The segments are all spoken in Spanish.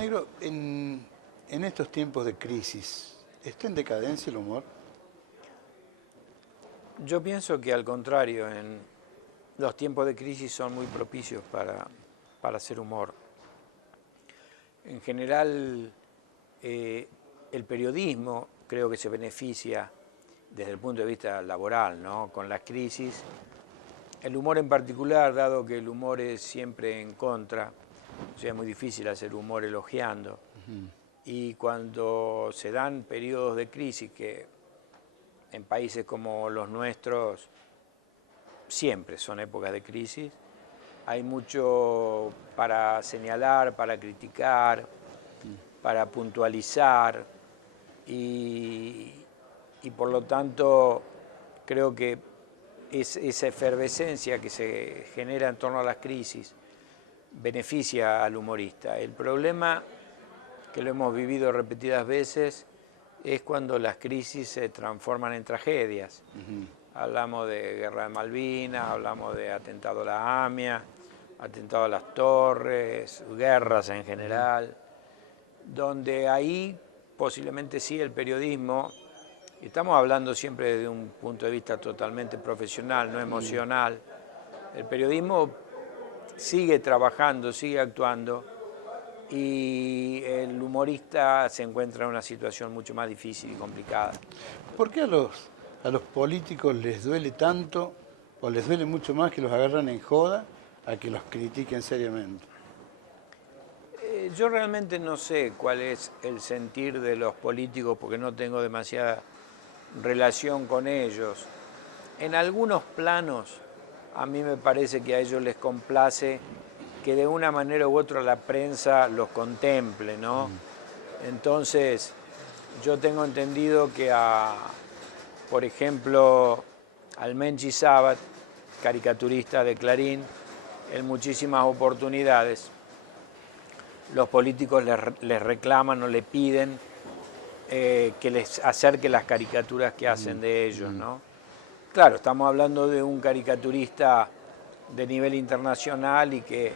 Negro, en estos tiempos de crisis, ¿está en decadencia el humor? Yo pienso que al contrario, en los tiempos de crisis son muy propicios para hacer humor. En general, el periodismo creo que se beneficia desde el punto de vista laboral, ¿no? Con las crisis. El humor en particular, dado que el humor es siempre en contra, o sea, es muy difícil hacer humor elogiando. Y cuando se dan periodos de crisis, que en países como los nuestros siempre son épocas de crisis, hay mucho para señalar, para criticar, para puntualizar y por lo tanto creo que esa efervescencia que se genera en torno a las crisis beneficia al humorista. El problema, que lo hemos vivido repetidas veces, es cuando las crisis se transforman en tragedias. Hablamos de Guerra de Malvinas, hablamos de atentado a la AMIA, atentado a las Torres, guerras en general, donde ahí posiblemente sí el periodismo, estamos hablando siempre desde un punto de vista totalmente profesional, no emocional, el periodismo sigue trabajando, sigue actuando y el humorista se encuentra en una situación mucho más difícil y complicada. ¿Por qué a los políticos les duele tanto o les duele mucho más que los agarran en joda a que los critiquen seriamente? Yo realmente no sé cuál es el sentir de los políticos porque no tengo demasiada relación con ellos. En algunos planos a mí me parece que a ellos les complace que de una manera u otra la prensa los contemple, ¿no? Entonces yo tengo entendido que por ejemplo, al Menchi Sabat, caricaturista de Clarín, en muchísimas oportunidades los políticos les reclaman o le piden que les acerque las caricaturas que hacen de ellos, ¿no? Claro, estamos hablando de un caricaturista de nivel internacional y que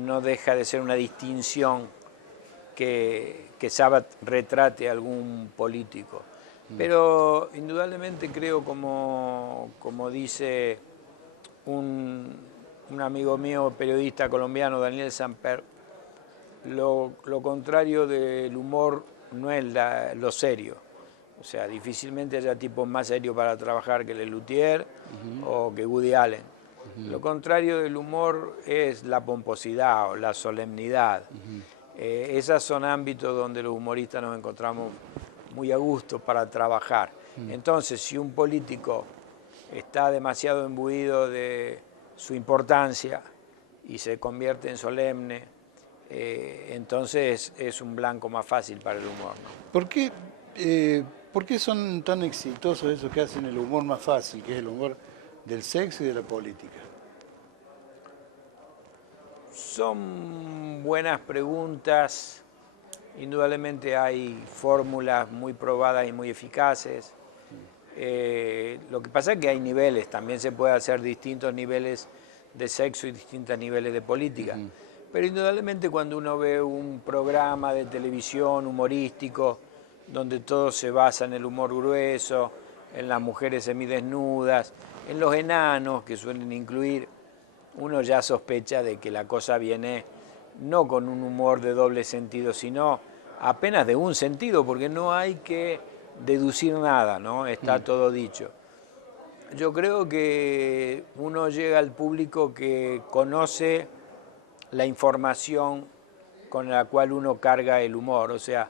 no deja de ser una distinción que Sabat retrate a algún político. Pero indudablemente creo, como dice un amigo mío, periodista colombiano, Daniel Samper, lo contrario del humor no es lo serio. O sea, difícilmente haya tipos más serios para trabajar que Lelutier o que Woody Allen. Lo contrario del humor es la pomposidad o la solemnidad. Esos son ámbitos donde los humoristas nos encontramos muy a gusto para trabajar. Entonces, si un político está demasiado imbuido de su importancia y se convierte en solemne, entonces es un blanco más fácil para el humor, ¿no? ¿Por qué son tan exitosos esos que hacen el humor más fácil, que es el humor del sexo y de la política? Son buenas preguntas. Indudablemente hay fórmulas muy probadas y muy eficaces. Lo que pasa es que hay niveles, también se puede hacer distintos niveles de sexo y distintos niveles de política. Pero indudablemente cuando uno ve un programa de televisión humorístico, donde todo se basa en el humor grueso, en las mujeres semidesnudas, en los enanos que suelen incluir, uno ya sospecha de que la cosa viene no con un humor de doble sentido, sino apenas de un sentido, porque no hay que deducir nada, ¿no? Está todo dicho. Yo creo que uno llega al público que conoce la información con la cual uno carga el humor, o sea,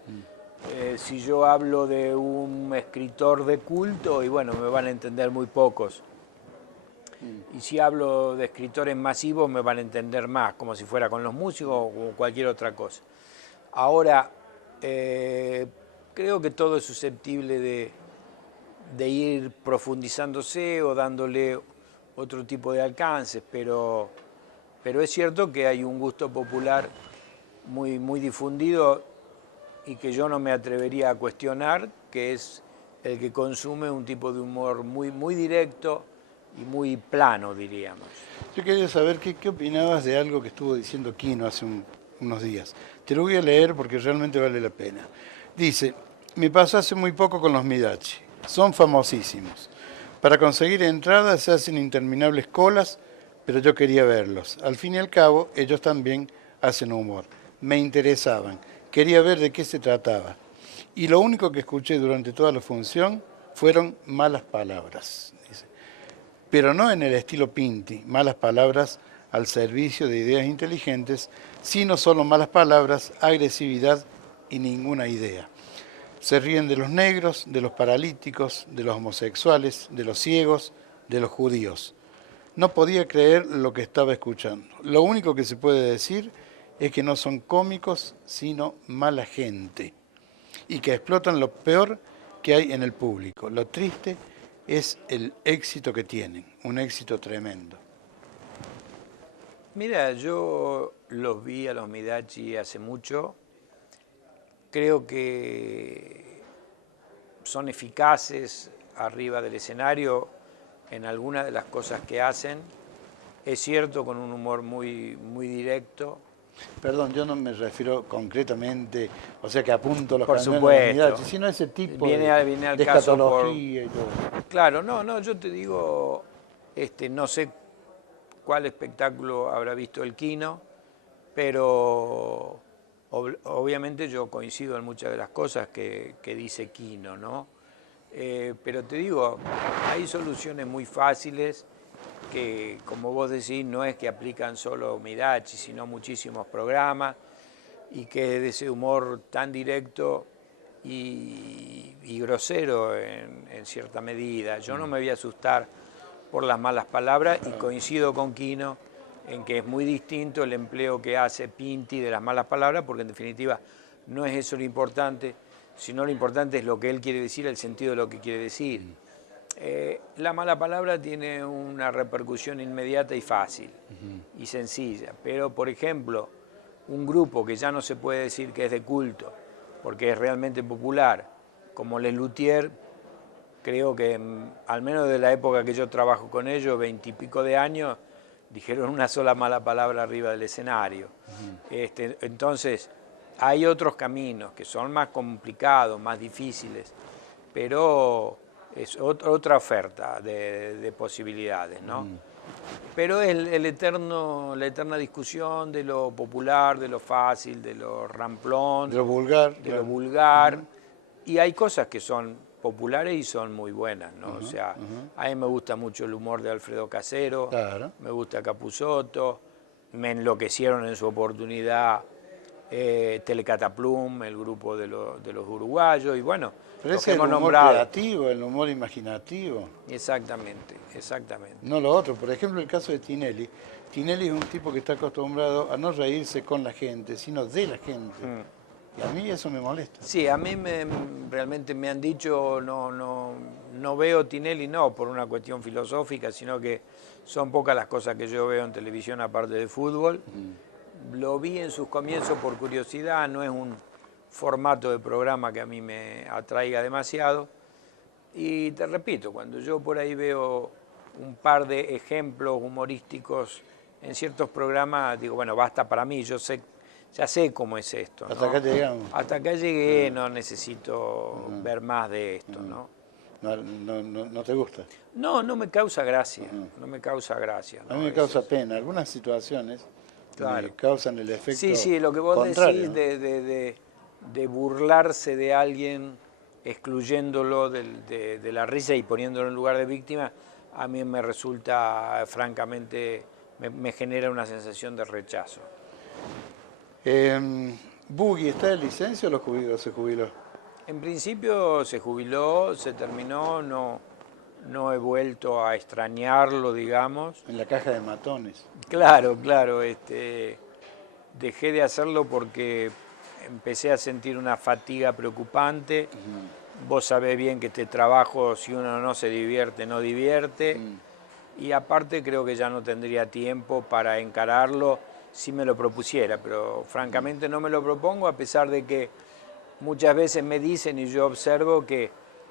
si yo hablo de un escritor de culto, y bueno, me van a entender muy pocos. Y si hablo de escritores masivos, me van a entender más, como si fuera con los músicos o cualquier otra cosa. Ahora, creo que todo es susceptible de ir profundizándose o dándole otro tipo de alcances, pero es cierto que hay un gusto popular muy difundido y que yo no me atrevería a cuestionar, que es el que consume un tipo de humor muy directo y muy plano, diríamos. Yo quería saber qué opinabas de algo que estuvo diciendo Quino hace unos días. Te lo voy a leer porque realmente vale la pena. Dice, me pasó hace muy poco con los Midachi. Son famosísimos. Para conseguir entradas se hacen interminables colas, pero yo quería verlos. Al fin y al cabo, ellos también hacen humor. Me interesaban. Quería ver de qué se trataba. Y lo único que escuché durante toda la función fueron malas palabras. Dice. Pero no en el estilo Pinti, malas palabras al servicio de ideas inteligentes, sino solo malas palabras, agresividad y ninguna idea. Se ríen de los negros, de los paralíticos, de los homosexuales, de los ciegos, de los judíos. No podía creer lo que estaba escuchando. Lo único que se puede decir es que no son cómicos, sino mala gente. Y que explotan lo peor que hay en el público. Lo triste es el éxito que tienen, un éxito tremendo. Mira, yo los vi a los Midachi hace mucho. Creo que son eficaces arriba del escenario en algunas de las cosas que hacen. Es cierto, con un humor muy directo. Perdón, yo no me refiero concretamente, o sea que apunto los Por cañones supuesto. de la Midachi, sino ese tipo viene al de caso escatología y todo. Claro, no, yo te digo, no sé cuál espectáculo habrá visto el Quino, pero obviamente yo coincido en muchas de las cosas que dice Quino, ¿no? Pero te digo, hay soluciones muy fáciles que, como vos decís, no es que aplican solo Midachi, sino muchísimos programas, y que de ese humor tan directo y grosero en cierta medida. Yo no me voy a asustar por las malas palabras y coincido con Quino en que es muy distinto el empleo que hace Pinti de las malas palabras, porque en definitiva no es eso lo importante, sino lo importante es lo que él quiere decir, el sentido de lo que quiere decir. La mala palabra tiene una repercusión inmediata y fácil y sencilla, pero por ejemplo, un grupo que ya no se puede decir que es de culto, porque es realmente popular, como Les Luthiers, creo que al menos de la época que yo trabajo con ellos, 20 y pico de años, dijeron una sola mala palabra arriba del escenario. Entonces, hay otros caminos que son más complicados, más difíciles, pero es otra oferta de posibilidades, ¿no? Pero es la eterna discusión de lo popular, de lo fácil, de lo ramplón, de lo vulgar. De lo vulgar. Y hay cosas que son populares y son muy buenas, ¿no? O sea, a mí me gusta mucho el humor de Alfredo Casero, me gusta Capusotto, me enloquecieron en su oportunidad Telecataplum, el grupo de los uruguayos, y bueno, pero los ese que es el hemos humor nombrado. creativo, el humor imaginativo. Exactamente. No lo otro. Por ejemplo, el caso de Tinelli. Tinelli es un tipo que está acostumbrado a no reírse con la gente, sino de la gente. Y a mí eso me molesta. Sí, a mí realmente me han dicho, no veo Tinelli, no por una cuestión filosófica, sino que son pocas las cosas que yo veo en televisión aparte de fútbol. Lo vi en sus comienzos por curiosidad, no es un formato de programa que a mí me atraiga demasiado. Y te repito, cuando yo por ahí veo un par de ejemplos humorísticos en ciertos programas, digo, bueno, basta para mí, ya sé cómo es esto, ¿no? Hasta acá llegamos. Hasta acá llegué, no necesito ver más de esto, ¿no? No te gusta. No me causa gracia, no me causa gracia. A mí me causa pena. Algunas situaciones me causan el efecto Sí, lo que vos contrario, decís de burlarse de alguien, excluyéndolo de la risa y poniéndolo en lugar de víctima, a mí me resulta, francamente, me genera una sensación de rechazo. ¿Buggy está de licencia o se jubiló? En principio se jubiló, se terminó, no he vuelto a extrañarlo, digamos. En la caja de matones. Claro, dejé de hacerlo porque empecé a sentir una fatiga preocupante. Vos sabés bien que este trabajo, si uno no se divierte, no divierte. Y aparte creo que ya no tendría tiempo para encararlo si me lo propusiera, pero francamente no me lo propongo, a pesar de que muchas veces me dicen y yo observo que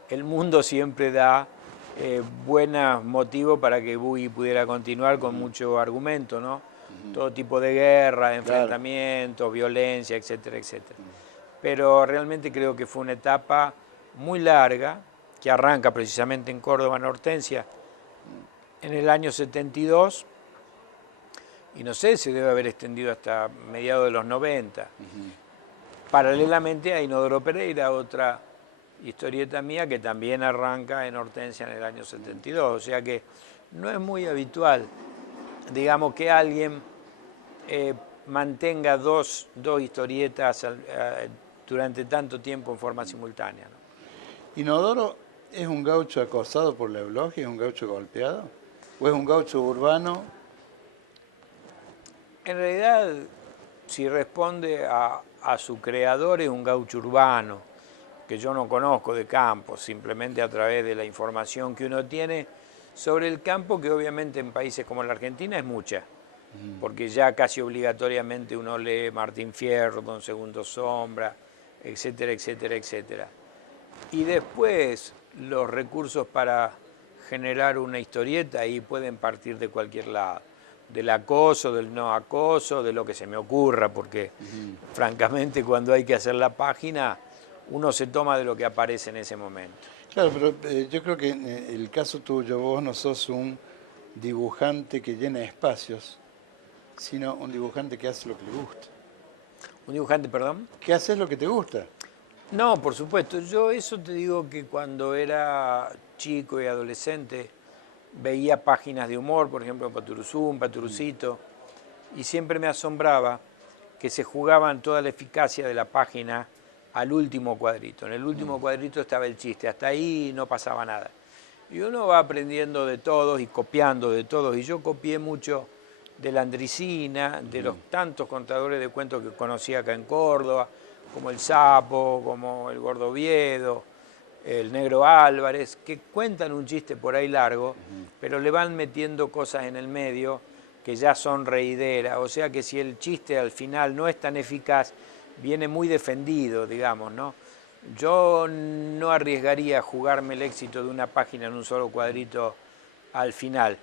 el mundo siempre da buenos motivos para que Buggy pudiera continuar con mucho argumento, ¿no? todo tipo de guerra, Claro. enfrentamientos, violencia, etcétera, etcétera. Pero realmente creo que fue una etapa muy larga, que arranca precisamente en Córdoba, en Hortensia, en el año 72, y no sé, se debe haber extendido hasta mediados de los 90. Paralelamente a Inodoro Pereira, otra historieta mía que también arranca en Hortensia en el año 72. O sea que no es muy habitual, digamos, que alguien mantenga dos historietas durante tanto tiempo en forma simultánea, ¿no? ¿Inodoro es un gaucho acosado por la eulogia? ¿Es un gaucho golpeado? ¿O es un gaucho urbano? En realidad, si responde a su creador, es un gaucho urbano, que yo no conozco de campo, simplemente a través de la información que uno tiene sobre el campo, que obviamente en países como la Argentina es mucha, porque ya casi obligatoriamente uno lee Martín Fierro, Don Segundo Sombra, etcétera, etcétera, etcétera. Y después los recursos para generar una historieta ahí pueden partir de cualquier lado, del acoso, del no acoso, de lo que se me ocurra, porque francamente cuando hay que hacer la página uno se toma de lo que aparece en ese momento. Claro, pero yo creo que en el caso tuyo, vos no sos un dibujante que llena espacios, sino un dibujante que hace lo que le gusta. ¿Un dibujante, perdón? Que haces lo que te gusta. No, por supuesto. Yo eso te digo que cuando era chico y adolescente veía páginas de humor, por ejemplo, Paturuzum, Paturucito, y siempre me asombraba que se jugaban toda la eficacia de la página al último cuadrito. En el último cuadrito estaba el chiste, hasta ahí no pasaba nada. Y uno va aprendiendo de todos y copiando de todos, y yo copié mucho de la Andricina, de los tantos contadores de cuentos que conocí acá en Córdoba, como el Sapo, como el Gordo Oviedo, el Negro Álvarez, que cuentan un chiste por ahí largo, pero le van metiendo cosas en el medio que ya son reideras. O sea que si el chiste al final no es tan eficaz, viene muy defendido, digamos, ¿no? Yo no arriesgaría jugarme el éxito de una página en un solo cuadrito al final.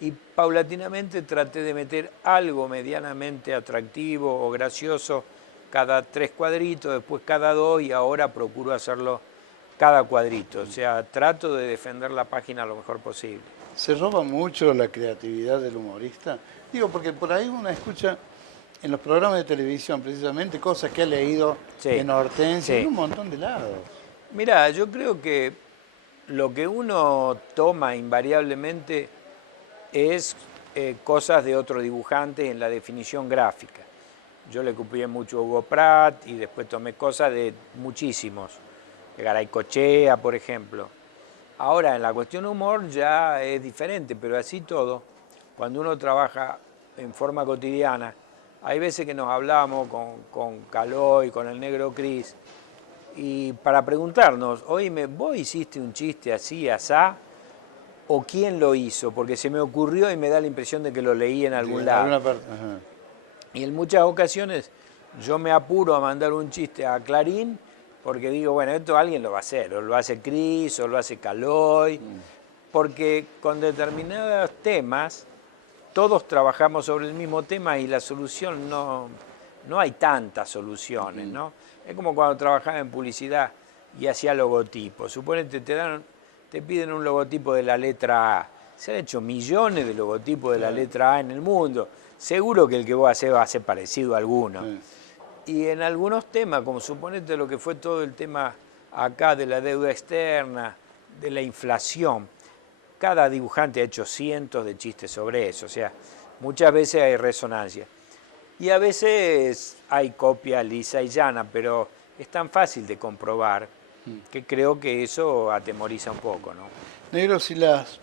Y paulatinamente traté de meter algo medianamente atractivo o gracioso cada 3 cuadritos, después cada 2, y ahora procuro hacerlo cada cuadrito. O sea, trato de defender la página lo mejor posible. ¿Se roba mucho la creatividad del humorista? Digo, porque por ahí uno escucha en los programas de televisión precisamente cosas que ha leído en Hortensia, en un montón de lados. Mirá, yo creo que lo que uno toma invariablemente es cosas de otro dibujante en la definición gráfica. Yo le copié mucho a Hugo Pratt y después tomé cosas de muchísimos, de Garay Cochea, por ejemplo. Ahora, en la cuestión humor ya es diferente, pero así todo, cuando uno trabaja en forma cotidiana, hay veces que nos hablamos con Caloi, con el Negro Cris, y para preguntarnos, oíme, ¿vos hiciste un chiste así, asá? ¿O quién lo hizo? Porque se me ocurrió y me da la impresión de que lo leí en algún lado. Alguna parte. Ajá. Y en muchas ocasiones yo me apuro a mandar un chiste a Clarín porque digo, bueno, esto alguien lo va a hacer, o lo hace Cris, o lo hace Caloi, porque con determinados temas todos trabajamos sobre el mismo tema y la solución no hay tantas soluciones, ¿no? Es como cuando trabajaba en publicidad y hacía logotipos. Suponete, te piden un logotipo de la letra A. Se han hecho millones de logotipos de la letra A en el mundo. Seguro que el que vos hacés va a ser parecido a alguno. Y en algunos temas, como suponete lo que fue todo el tema acá de la deuda externa, de la inflación, cada dibujante ha hecho cientos de chistes sobre eso. O sea, muchas veces hay resonancia. Y a veces hay copia lisa y llana, pero es tan fácil de comprobar que creo que eso atemoriza un poco, ¿no? Negro, si las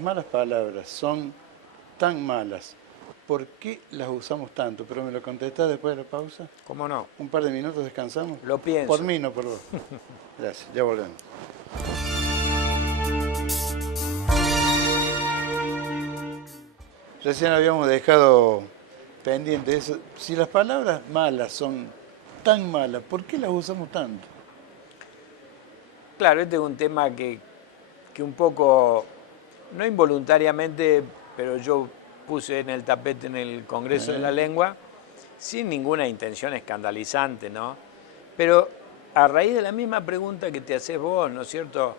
malas palabras son tan malas, ¿por qué las usamos tanto? Pero me lo contestás después de la pausa. ¿Cómo no? Un par de minutos descansamos. Lo pienso. Por mí, no por vos. Gracias, ya volvemos. Recién habíamos dejado pendiente eso. Si las palabras malas son tan malas, ¿por qué las usamos tanto? Claro, este es un tema que un poco, no involuntariamente, pero yo puse en el tapete en el Congreso de la Lengua, sin ninguna intención escandalizante, ¿no? Pero a raíz de la misma pregunta que te haces vos, ¿no es cierto?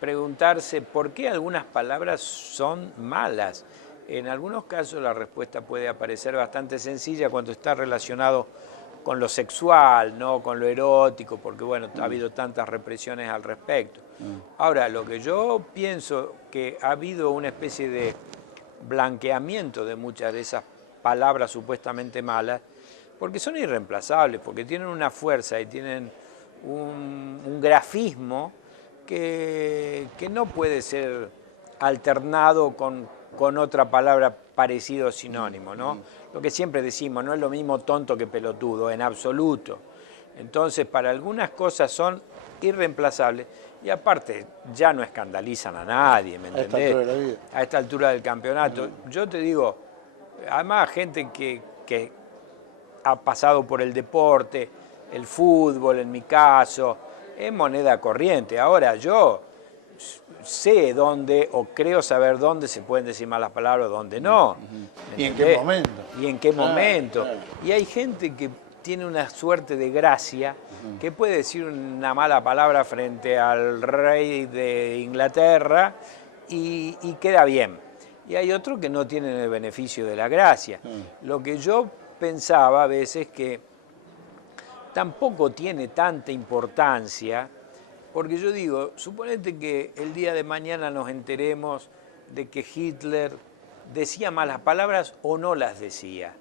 Preguntarse por qué algunas palabras son malas. En algunos casos la respuesta puede aparecer bastante sencilla cuando está relacionado con lo sexual, no con lo erótico, porque bueno, ha habido tantas represiones al respecto. Ahora, lo que yo pienso que ha habido una especie de blanqueamiento de muchas de esas palabras supuestamente malas, porque son irreemplazables, porque tienen una fuerza y tienen un grafismo que no puede ser alternado con otra palabra parecido o sinónimo, ¿no? Lo que siempre decimos, no es lo mismo tonto que pelotudo, en absoluto. Entonces, para algunas cosas son irreemplazables y aparte ya no escandalizan a nadie, ¿me entendés? A esta altura de la vida. A esta altura del campeonato. Yo te digo, además gente que ha pasado por el deporte, el fútbol en mi caso, es moneda corriente. Ahora yo sé dónde, o creo saber dónde se pueden decir malas palabras, dónde no. ¿Y en qué momento? Y en qué momento. Claro. Y hay gente que tiene una suerte de gracia, que puede decir una mala palabra frente al rey de Inglaterra y queda bien. Y hay otros que no tienen el beneficio de la gracia. Lo que yo pensaba a veces que tampoco tiene tanta importancia, porque yo digo, suponete que el día de mañana nos enteremos de que Hitler decía malas palabras o no las decía.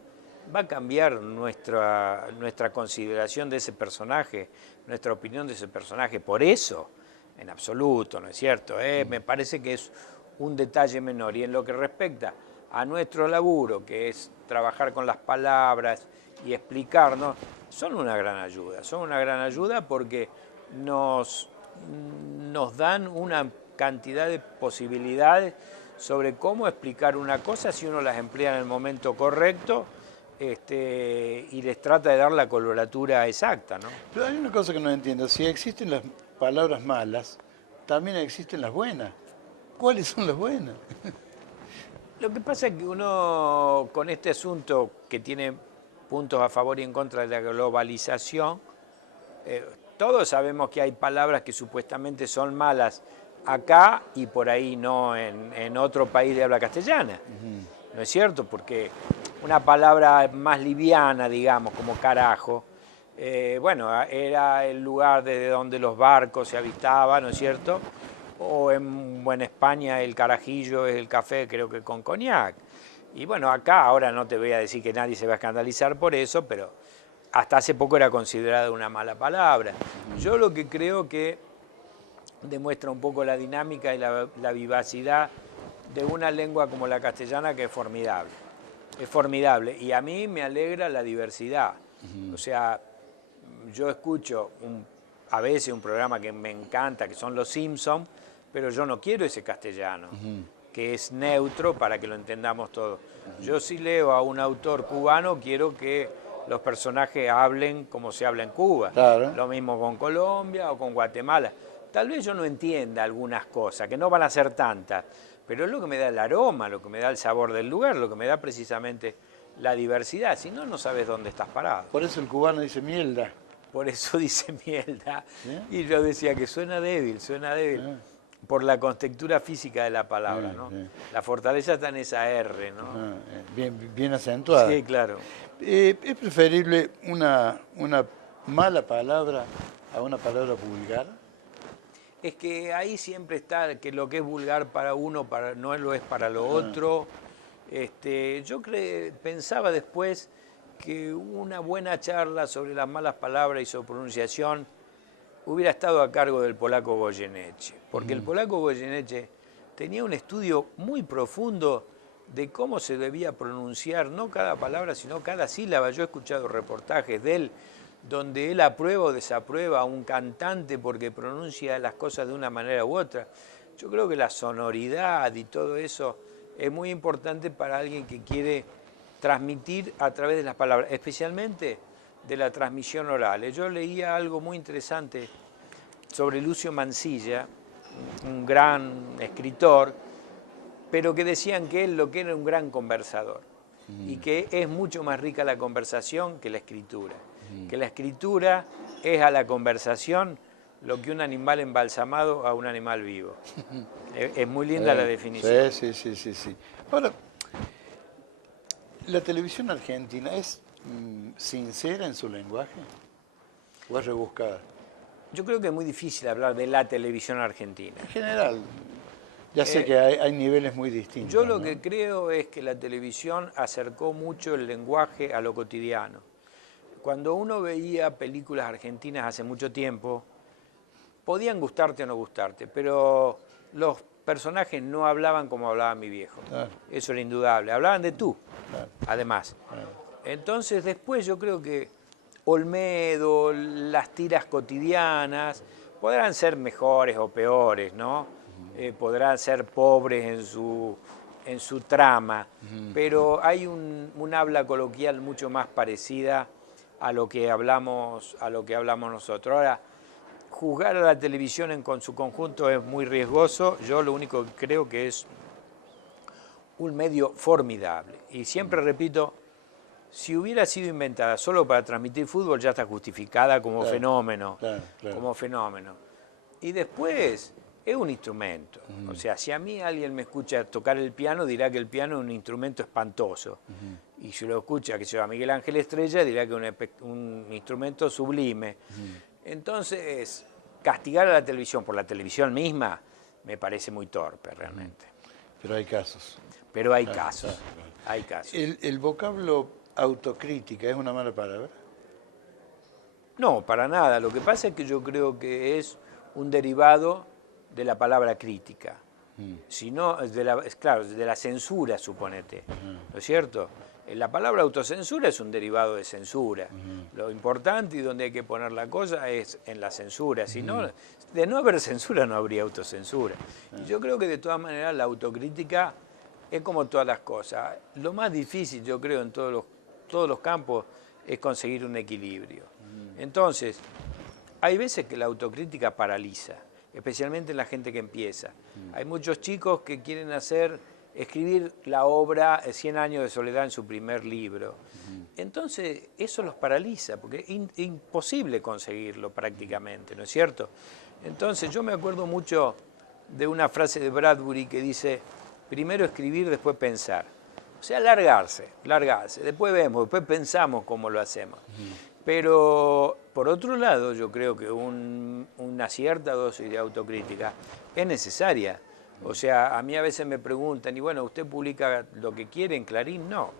¿Va a cambiar nuestra consideración de ese personaje, nuestra opinión de ese personaje por eso? En absoluto, ¿no es cierto? Me parece que es un detalle menor. Y en lo que respecta a nuestro laburo, que es trabajar con las palabras y explicarnos, son una gran ayuda. Son una gran ayuda porque nos dan una cantidad de posibilidades sobre cómo explicar una cosa si uno las emplea en el momento correcto y les trata de dar la coloratura exacta, ¿no? Pero hay una cosa que no entiendo. Si existen las palabras malas, también existen las buenas. ¿Cuáles son las buenas? Lo que pasa es que uno, con este asunto que tiene puntos a favor y en contra de la globalización, todos sabemos que hay palabras que supuestamente son malas acá y por ahí no en otro país de habla castellana. ¿No es cierto? Porque una palabra más liviana, digamos, como carajo, bueno, era el lugar desde donde los barcos se avistaban, ¿no es cierto? O en España el carajillo es el café, creo que con coñac. Y bueno, acá ahora no te voy a decir que nadie se va a escandalizar por eso, pero hasta hace poco era considerada una mala palabra. Yo lo que creo que demuestra un poco la dinámica y la vivacidad de una lengua como la castellana, que es formidable. Es formidable y a mí me alegra la diversidad. O sea, yo escucho a veces un programa que me encanta, que son Los Simpsons, pero yo no quiero ese castellano, que es neutro para que lo entendamos todos. Yo si leo a un autor cubano, quiero que los personajes hablen como se habla en Cuba. Claro. Lo mismo con Colombia o con Guatemala. Tal vez yo no entienda algunas cosas, que no van a ser tantas, pero es lo que me da el aroma, lo que me da el sabor del lugar, lo que me da precisamente la diversidad. Si no, no sabes dónde estás parado. Por eso el cubano dice mielda. Por eso dice mierda. Y yo decía que suena débil, por la contextura física de la palabra, ¿no? La fortaleza está en esa R, ¿no? Bien acentuada. Sí, claro. ¿Es preferible una mala palabra a una palabra vulgar? Es que ahí siempre está que lo que es vulgar para uno no lo es para lo otro. Yo pensaba después que una buena charla sobre las malas palabras y su pronunciación hubiera estado a cargo del polaco Goyeneche, porque el polaco Goyeneche tenía un estudio muy profundo de cómo se debía pronunciar, no cada palabra, sino cada sílaba. Yo he escuchado reportajes de él donde él aprueba o desaprueba a un cantante porque pronuncia las cosas de una manera u otra. Yo creo que la sonoridad y todo eso es muy importante para alguien que quiere transmitir a través de las palabras, especialmente de la transmisión oral. Yo leía algo muy interesante sobre Lucio Mansilla, un gran escritor, pero que decían que él lo que era un gran conversador y que es mucho más rica la conversación que la escritura. Que la escritura es a la conversación lo que un animal embalsamado a un animal vivo. Es muy linda la definición. Sí. Ahora, ¿la televisión argentina es sincera en su lenguaje o es rebuscada? Yo creo que es muy difícil hablar de la televisión argentina. En general, ya sé que hay niveles muy distintos. Yo lo ¿no? que creo es que la televisión acercó mucho el lenguaje a lo cotidiano. Cuando uno veía películas argentinas hace mucho tiempo, podían gustarte o no gustarte, pero los personajes no hablaban como hablaba mi viejo. Claro. Eso era indudable. Hablaban de tú, Claro. además. Claro. Entonces después yo creo que Olmedo, las tiras cotidianas, podrán ser mejores o peores, ¿no? Podrán ser pobres en su trama, pero hay un habla coloquial mucho más parecida a lo que hablamos nosotros. Ahora, juzgar a la televisión con su conjunto es muy riesgoso. Yo lo único que creo que es un medio formidable. Y siempre repito, si hubiera sido inventada solo para transmitir fútbol, ya está justificada como fenómeno. Claro. Como fenómeno. Y después es un instrumento. O sea, si a mí alguien me escucha tocar el piano, dirá que el piano es un instrumento espantoso. Y si lo escucha, que se llama Miguel Ángel Estrella, dirá que es un instrumento sublime. Entonces, castigar a la televisión por la televisión misma me parece muy torpe realmente. Pero hay casos. Pero hay casos. Claro. Hay casos. ¿El vocablo autocrítica es una mala palabra? No, para nada. Lo que pasa es que yo creo que es un derivado de la palabra crítica. Si no, claro, de la censura, suponete. ¿No es cierto? La palabra autocensura es un derivado de censura. Lo importante y donde hay que poner la cosa es en la censura. Si no, de no haber censura no habría autocensura. Y yo creo que de todas maneras la autocrítica es como todas las cosas. Lo más difícil, yo creo, en todos los campos es conseguir un equilibrio. Entonces, hay veces que la autocrítica paraliza, especialmente en la gente que empieza. Hay muchos chicos que quieren escribir la obra 100 años de soledad en su primer libro. Entonces, eso los paraliza, porque es imposible conseguirlo prácticamente, ¿no es cierto? Entonces, yo me acuerdo mucho de una frase de Bradbury que dice, primero escribir, después pensar. O sea, largarse. Después vemos, después pensamos cómo lo hacemos. Pero, por otro lado, yo creo que una cierta dosis de autocrítica es necesaria. O sea, a mí a veces me preguntan, y bueno, ¿usted publica lo que quiere en Clarín? No.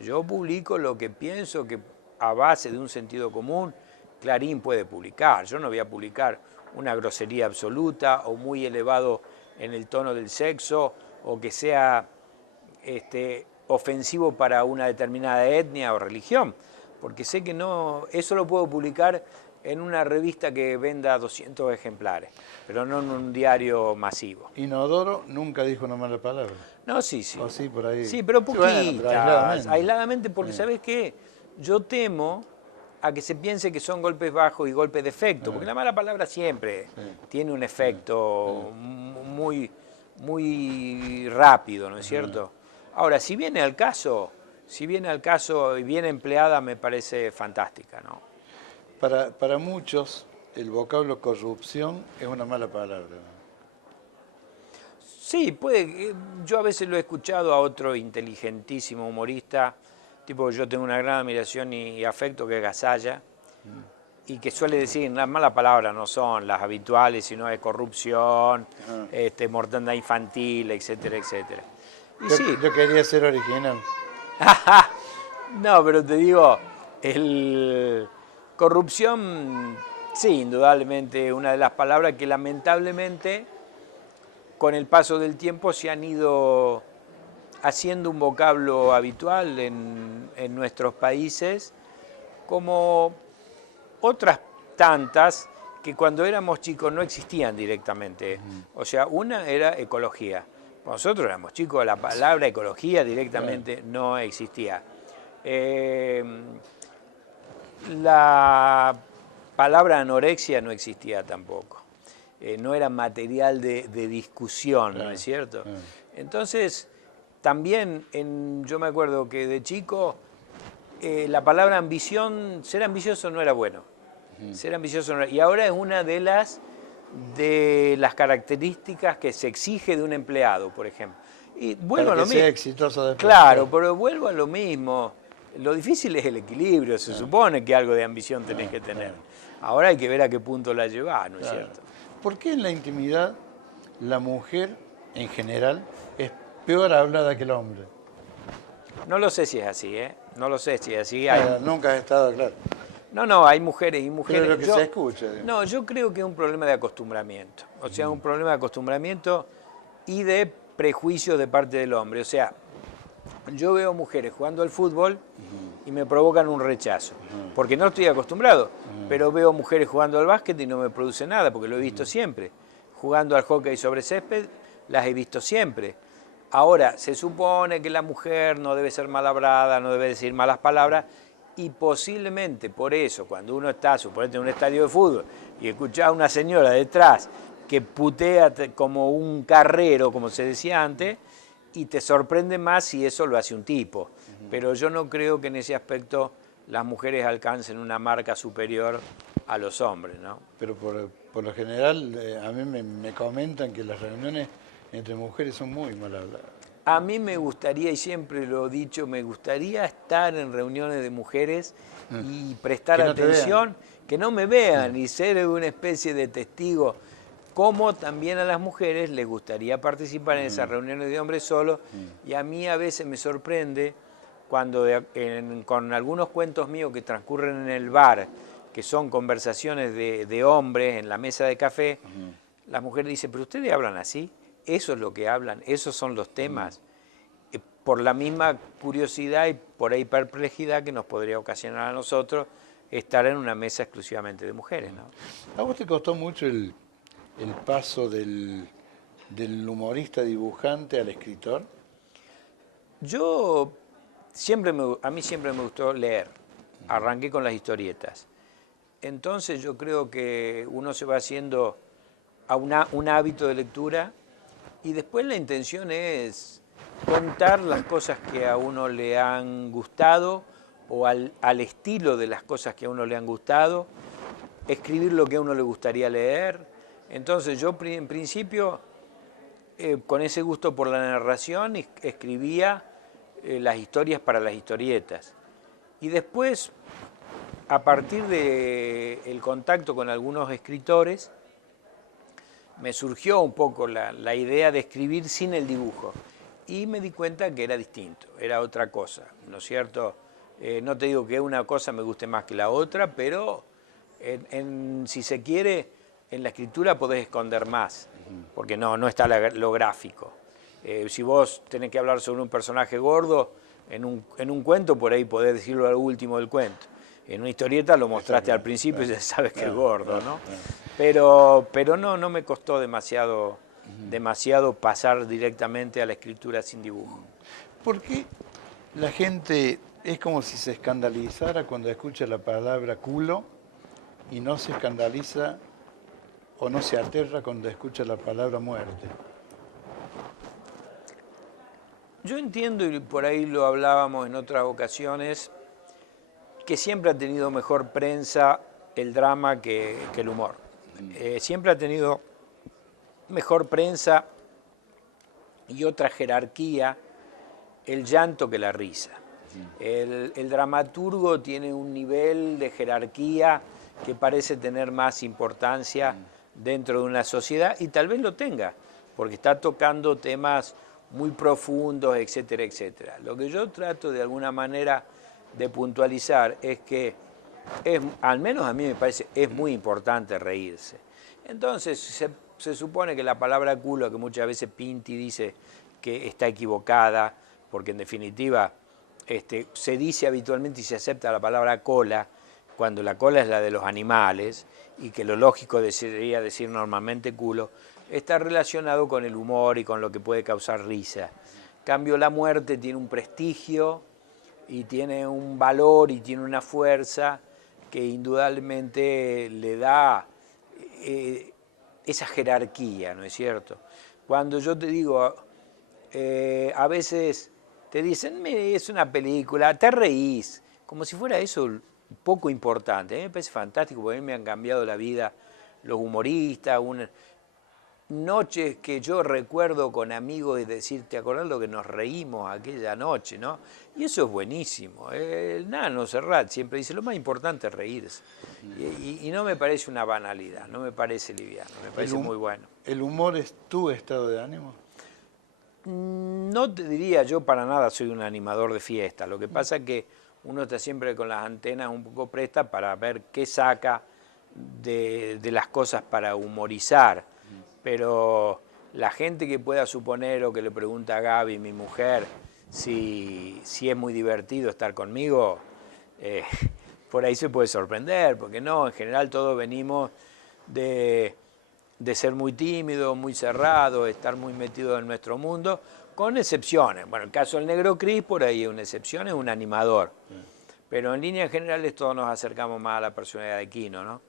Yo publico lo que pienso que a base de un sentido común Clarín puede publicar. Yo no voy a publicar una grosería absoluta o muy elevado en el tono del sexo o que sea ofensivo para una determinada etnia o religión. Porque sé que no, eso lo puedo publicar en una revista que venda 200 ejemplares, pero no en un diario masivo. Inodoro nunca dijo una mala palabra. No, sí. O sí, por ahí. Sí, pero poquitas. Sí, bueno, pero aisladamente, porque ¿sabes qué? Yo temo a que se piense que son golpes bajos y golpes de efecto, porque la mala palabra siempre tiene un efecto muy, muy rápido, ¿no es cierto? Ahora, si viene al caso y bien empleada, me parece fantástica, ¿no? Para muchos, el vocablo corrupción es una mala palabra. Sí, puede. Yo a veces lo he escuchado a otro inteligentísimo humorista, tipo yo tengo una gran admiración y afecto, que es Gasalla, y que suele decir, las malas palabras no son las habituales, sino de corrupción, mortandad infantil, etcétera, etcétera. Y Yo quería ser original. No, pero te digo, corrupción, sí, indudablemente, una de las palabras que lamentablemente con el paso del tiempo se han ido haciendo un vocablo habitual en nuestros países, como otras tantas que cuando éramos chicos no existían directamente. O sea, una era ecología. Cuando nosotros éramos chicos, la palabra ecología directamente no existía. La palabra anorexia no existía tampoco. No era material de discusión, ¿no es cierto? Entonces, también yo me acuerdo que de chico la palabra ambición, ser ambicioso no era bueno. Ser ambicioso no era, y ahora es una de las características que se exige de un empleado, por ejemplo. Y vuelvo Para a que lo sea mismo. exitoso después. Claro, pero vuelvo a lo mismo. Lo difícil es el equilibrio. Se supone que algo de ambición tenés que tener. Ahora hay que ver a qué punto la llevás, ¿no es cierto? ¿Por qué en la intimidad la mujer, en general, es peor hablada que el hombre? No lo sé si es así, ¿eh? No lo sé si es así. Nunca ha estado claro. No, hay mujeres y mujeres. Pero es lo que se escucha. Digamos. No, yo creo que es un problema de acostumbramiento. O sea, un problema de acostumbramiento y de prejuicios de parte del hombre. O sea, yo veo mujeres jugando al fútbol y me provocan un rechazo, porque no estoy acostumbrado, pero veo mujeres jugando al básquet y no me produce nada, porque lo he visto siempre. Jugando al hockey sobre césped, las he visto siempre. Ahora, se supone que la mujer no debe ser mal hablada, no debe decir malas palabras, y posiblemente por eso, cuando uno está, suponete, en un estadio de fútbol y escucha a una señora detrás que putea como un carrero, como se decía antes, y te sorprende más si eso lo hace un tipo. Pero yo no creo que en ese aspecto las mujeres alcancen una marca superior a los hombres, ¿no? Pero por lo general, a mí me comentan que las reuniones entre mujeres son muy mal habladas. A mí me gustaría, y siempre lo he dicho, me gustaría estar en reuniones de mujeres y prestar Que no te atención, que no me vean y ser una especie de testigo, como también a las mujeres les gustaría participar en esas reuniones de hombres solos, y a mí a veces me sorprende cuando con algunos cuentos míos que transcurren en el bar, que son conversaciones de hombres en la mesa de café, las mujeres dicen, pero ustedes hablan así. Eso es lo que hablan, esos son los temas, por la misma curiosidad y por ahí perplejidad que nos podría ocasionar a nosotros estar en una mesa exclusivamente de mujeres, ¿no? ¿A vos te costó mucho el paso del humorista dibujante al escritor? Yo a mí siempre me gustó leer, arranqué con las historietas, entonces yo creo que uno se va haciendo a un hábito de lectura. Y después la intención es contar las cosas que a uno le han gustado o al estilo de las cosas que a uno le han gustado, escribir lo que a uno le gustaría leer. Entonces yo en principio, con ese gusto por la narración, escribía las historias para las historietas. Y después, a partir del contacto con algunos escritores, me surgió un poco la idea de escribir sin el dibujo y me di cuenta que era distinto, era otra cosa, ¿no es cierto? No te digo que una cosa me guste más que la otra, pero si se quiere, en la escritura podés esconder más, porque no está lo gráfico. Si vos tenés que hablar sobre un personaje gordo, en un cuento por ahí podés decirlo al último del cuento. En una historieta lo mostraste al principio y ya sabes que es gordo, ¿no? Pero no me costó demasiado pasar directamente a la escritura sin dibujo. ¿Por qué la gente es como si se escandalizara cuando escucha la palabra culo y no se escandaliza o no se aterra cuando escucha la palabra muerte? Yo entiendo, y por ahí lo hablábamos en otras ocasiones, que siempre ha tenido mejor prensa el drama que el humor. Siempre ha tenido mejor prensa y otra jerarquía el llanto que la risa. El dramaturgo tiene un nivel de jerarquía que parece tener más importancia dentro de una sociedad, y tal vez lo tenga, porque está tocando temas muy profundos, etcétera, etcétera. Lo que yo trato de alguna manera de puntualizar es que, al menos a mí me parece, es muy importante reírse. Entonces se supone que la palabra culo, que muchas veces Pinti dice que está equivocada, porque en definitiva se dice habitualmente y se acepta la palabra cola, cuando la cola es la de los animales, y que lo lógico sería decir normalmente culo, está relacionado con el humor y con lo que puede causar risa. En cambio, la muerte tiene un prestigio y tiene un valor y tiene una fuerza que indudablemente le da esa jerarquía, ¿no es cierto? Cuando yo te digo, A veces te dicen, es una película, te reís, como si fuera eso poco importante. A mí me parece fantástico, porque a mí me han cambiado la vida los humoristas, noches que yo recuerdo con amigos y decir, ¿te acordás lo que nos reímos aquella noche, no? Y eso es buenísimo. El Nano Serrat siempre dice, lo más importante es reírse. Y no me parece una banalidad, no me parece liviano, me parece muy bueno. ¿El humor es tu estado de ánimo? No te diría yo para nada soy un animador de fiesta. Lo que pasa es que uno está siempre con las antenas un poco prestas para ver qué saca de las cosas para humorizar. Pero la gente que pueda suponer o que le pregunta a Gaby, mi mujer, si es muy divertido estar conmigo, por ahí se puede sorprender, porque no, en general todos venimos de ser muy tímidos, muy cerrados, estar muy metidos en nuestro mundo, con excepciones. Bueno, el caso del Negro Cris, por ahí es una excepción, es un animador. Pero en líneas generales todos nos acercamos más a la personalidad de Quino, ¿no?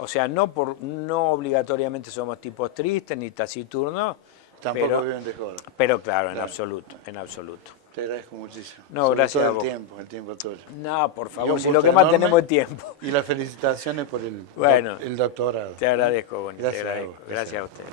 O sea, no obligatoriamente somos tipos tristes ni taciturnos. Tampoco viven de joda. Pero claro, en absoluto, en absoluto. Te agradezco muchísimo. No, sobre gracias todo a vos. El tiempo tuyo. No, por Y favor, un si lo gusto que más enorme, tenemos es tiempo. Y las felicitaciones por el doctorado. Te agradezco, Bonnie, Gracias te agradezco. a vos, Gracias a ustedes.